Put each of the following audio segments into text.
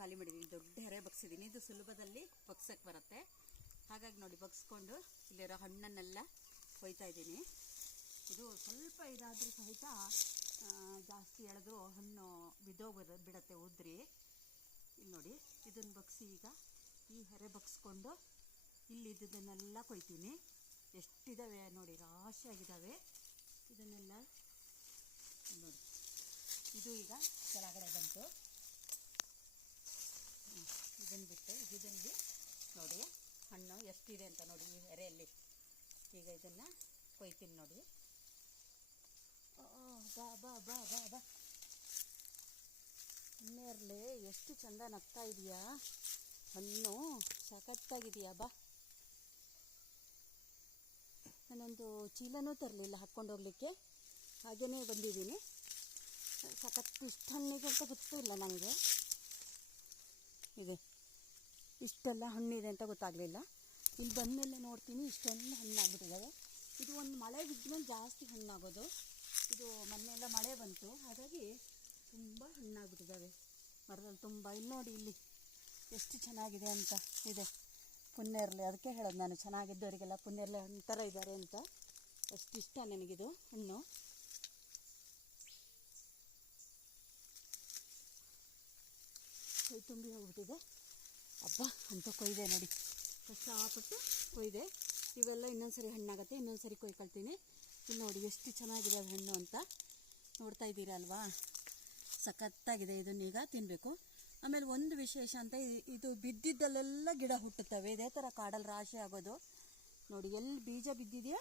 ಖಾಲಿ ಮಾಡಿದ್ದೀನಿ ದೊಡ್ಡ ಹೆರೆ ಬಗ್ಸಿದ್ದೀನಿ ಇದು ಸುಲಭದಲ್ಲಿ ಬಗ್ಸಕ್ಕೆ ಬರುತ್ತೆ. ಹಾಗಾಗಿ ನೋಡಿ, ಬಗ್ಸ್ಕೊಂಡು ಇಲ್ಲಿರೋ ಹಣ್ಣನ್ನೆಲ್ಲ ಕೊಯ್ತಾ ಇದ್ದೀನಿ. ಇದು ಸ್ವಲ್ಪ ಇದಾದರೂ ಸಹಿತ ಜಾಸ್ತಿ ಎಳೆದು ಹಣ್ಣು ಬಿದ್ದೋಗ್ಬರ ಬಿಡತ್ತೆ, ಉದ್ರಿ. ಇಲ್ಲಿ ನೋಡಿ ಇದನ್ನು ಬಗ್ಸಿ ಈಗ ಈ ಹೆರೆ ಬಗ್ಸ್ಕೊಂಡು ಇಲ್ಲಿ ಇದ್ದದನ್ನೆಲ್ಲ ಕೊಯ್ತೀನಿ. ಎಷ್ಟಿದ್ದಾವೆ ನೋಡಿ ರಾಶಿಯಾಗಿದ್ದಾವೆ ಇದನ್ನೆಲ್ಲ ನೋಡಿ. ಇದು ಈಗ ಕೆಳಗಡೆ ಬಂತು ಇದನ್ನು ಬಿಟ್ಟು ಇದರಲ್ಲಿ ನೋಡಿ ಹಣ್ಣು ಎಷ್ಟಿದೆ ಅಂತ ನೋಡಿ ಈ ಎರೆಯಲ್ಲಿ. ಈಗ ಇದನ್ನು ಕೊಯ್ತೀನಿ ನೋಡಿ. ಬಾ ಬಾ ಬಾ ಬಾ ಬಾ. ಹಣ್ಣೇರ್ಲೆ ಎಷ್ಟು ಚಂದ ನಗ್ತಾ ಇದೆಯಾ? ಹಣ್ಣು ಸಖತ್ತಾಗಿದೆಯಾ, ಬಾ. ನಾನೊಂದು ಚೀಲನೂ ತರಲಿಲ್ಲ ಹಾಕ್ಕೊಂಡು ಹೋಗ್ಲಿಕ್ಕೆ. ಹಾಗೆಯೇ ಬಂದಿದ್ದೀನಿ. ಸಖತ್ತು ಇಷ್ಟು ಹಣ್ಣಿಗೆ ಅಂತ ಗೊತ್ತಿಲ್ಲ ನನಗೆ ಇದೆ ಇಷ್ಟೆಲ್ಲ ಹಣ್ಣಿದೆ ಅಂತ ಗೊತ್ತಾಗಲಿಲ್ಲ. ಇಲ್ಲಿ ಬಂದಮೇಲೆ ನೋಡ್ತೀನಿ ಇಷ್ಟೊಂದು ಹಣ್ಣಾಗ್ಬಿಟ್ಟಿದ್ದಾವೆ ಇದು ಒಂದು ಮಳೆ ಬಿದ್ಮೇಲೆ ಜಾಸ್ತಿ ಹಣ್ಣಾಗೋದು. ಇದು ಮೊನ್ನೆಲ್ಲ ಮಳೆ ಬಂತು, ಹಾಗಾಗಿ ತುಂಬ ಹಣ್ಣಾಗ್ಬಿಟ್ಟಿದ್ದಾವೆ ಮರದಲ್ಲಿ ತುಂಬ. ಇಲ್ಲಿ ನೋಡಿ ಇಲ್ಲಿ ಎಷ್ಟು ಚೆನ್ನಾಗಿದೆ ಅಂತ ಇದೆ ಪುಣ್ಯರ್ಲೆ. ಅದಕ್ಕೆ ಹೇಳೋದು ನಾನು, ಚೆನ್ನಾಗಿದ್ದವರಿಗೆಲ್ಲ ಪುಣ್ಯರ್ಲೆ ಹಣ್ಣು ಥರ ಇದ್ದಾರೆ ಅಂತ. ಅಷ್ಟು ಇಷ್ಟ ನನಗಿದು ಹಣ್ಣು. ಕೈ ತುಂಬಿ ಹೋಗ್ಬಿಟ್ಟಿದೆ. ಅಬ್ಬ, ಅಂತ ಕೊಯ್ದೆ ನೋಡಿ. ಕಷ್ಟಪಟ್ಟು ಕೊಯ್ದೆ. ಇವೆಲ್ಲ ಇನ್ನೊಂದ್ಸರಿ ಹಣ್ಣಾಗತ್ತೆ, ಇನ್ನೊಂದ್ಸರಿ ಕೊಯ್ಕೊಳ್ತೀನಿ. ಇಲ್ಲಿ ನೋಡಿ ಎಷ್ಟು ಚೆನ್ನಾಗಿದೆ ಹಣ್ಣು ಅಂತ. ನೋಡ್ತಾ ಇದ್ದೀರ ಅಲ್ವಾ? ಸಖತ್ತಾಗಿದೆ ಇದನ್ನೀಗ ತಿನ್ನಬೇಕು ಆಮೇಲೆ ಒಂದು ವಿಶೇಷ ಅಂತ ಇದು ಬಿದ್ದಿದ್ದಲ್ಲೆಲ್ಲ ಗಿಡ ಹುಟ್ಟುತ್ತವೆ. ಇದೇ ಥರ ಕಾಡಲ್ಲಿ ರಾಶಿ ಆಗೋದು. ನೋಡಿ ಎಲ್ಲಿ ಬೀಜ ಬಿದ್ದಿದೆಯಾ?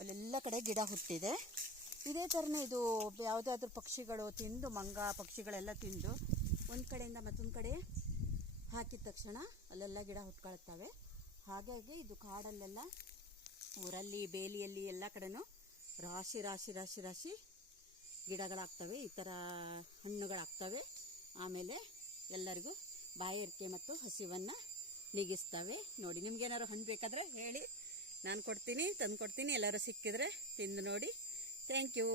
ಅಲ್ಲೆಲ್ಲ ಕಡೆ ಗಿಡ ಹುಟ್ಟಿದೆ. ಇದೇ ಥರನೇ ಇದು ಯಾವುದಾದ್ರೂ ಪಕ್ಷಿಗಳು ತಿಂದು, ಮಂಗ ಪಕ್ಷಿಗಳೆಲ್ಲ ತಿಂದು, ಒಂದು ಕಡೆಯಿಂದ ಮತ್ತೊಂದು ಕಡೆ ಹಾಕಿದ ತಕ್ಷಣ ಅಲ್ಲೆಲ್ಲ ಗಿಡ ಹುಟ್ಕೊಳ್ತವೆ. ಹಾಗಾಗಿ ಇದು ಕಾಡಲ್ಲೆಲ್ಲ, ಊರಲ್ಲಿ, ಬೇಲಿಯಲ್ಲಿ ಎಲ್ಲ ಕಡೆನೂ ರಾಶಿ ರಾಶಿ ರಾಶಿ ರಾಶಿ ಗಿಡಗಳಾಗ್ತವೆ. ಈ ಥರ ಹಣ್ಣುಗಳಾಗ್ತವೆ. ಆಮೇಲೆ ಎಲ್ಲರಿಗೂ ಬಾಯಾರಿಕೆ ಮತ್ತು ಹಸಿವನ್ನು ನೀಗಿಸ್ತವೆ. ನೋಡಿ, ನಿಮ್ಗೇನಾದ್ರು ಹಣ್ಣು ಬೇಕಾದರೆ ಹೇಳಿ. ನಾನು ಕೊಡ್ತೀನಿ ತಂದು ಕೊಡ್ತೀನಿ ಎಲ್ಲರೂ ಸಿಕ್ಕಿದ್ರೆ ತಿಂದು ನೋಡಿ. Thank you